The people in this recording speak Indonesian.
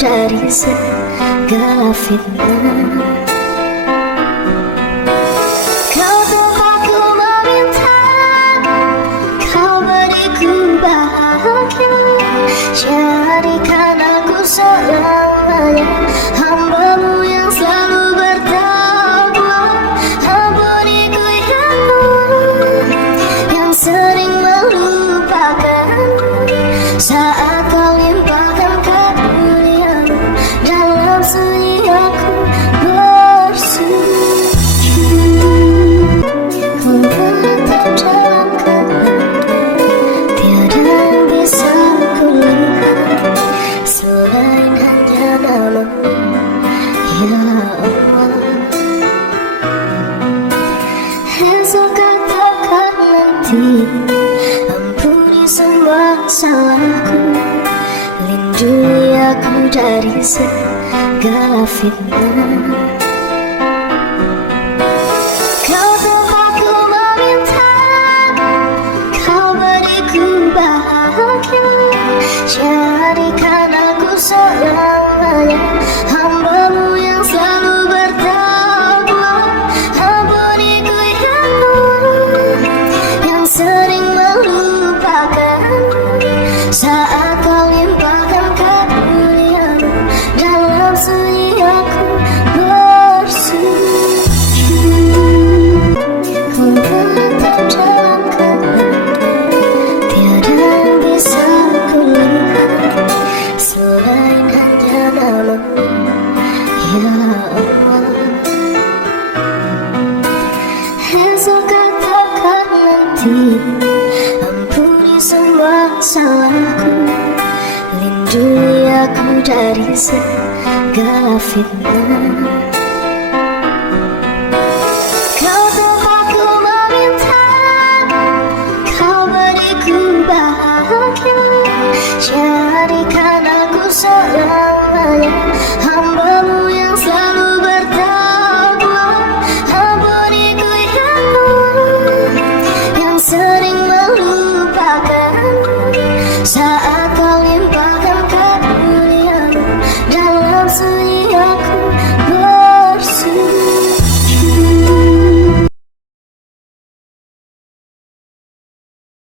dari segala fitnah. Kau tempatku meminta, kau beriku bahagia, jadikan aku selamanya hamba-Mu yang selalu bertakwa. Ampuniku yang sering melupakan saat Kau limpahkan karunia-Mu. Dalam sunyi aku bersujud, ku tetap dalam keadaan tiada yang bisa kulihat selain hanya nama-Mu, ya Allah. Esok katakan nanti, ampuni semua salahku, lindungi aku dari segala fitnah. Kau tempatku meminta, kau beriku bahagia, jadikan aku selamanya hamba-Mu yang selalu bertakwa. Ampuniku yang sering melupakan saat Kau limpahkan karunia-Mu. Dalam sunyi aku bersujud, ku tetap dalam keadaan tiada yang bisa kulihat selain hanya nama-Mu, ya Allah. Esok katakan nanti, ampuni semua salahku, lindungi aku dari segala fitnah.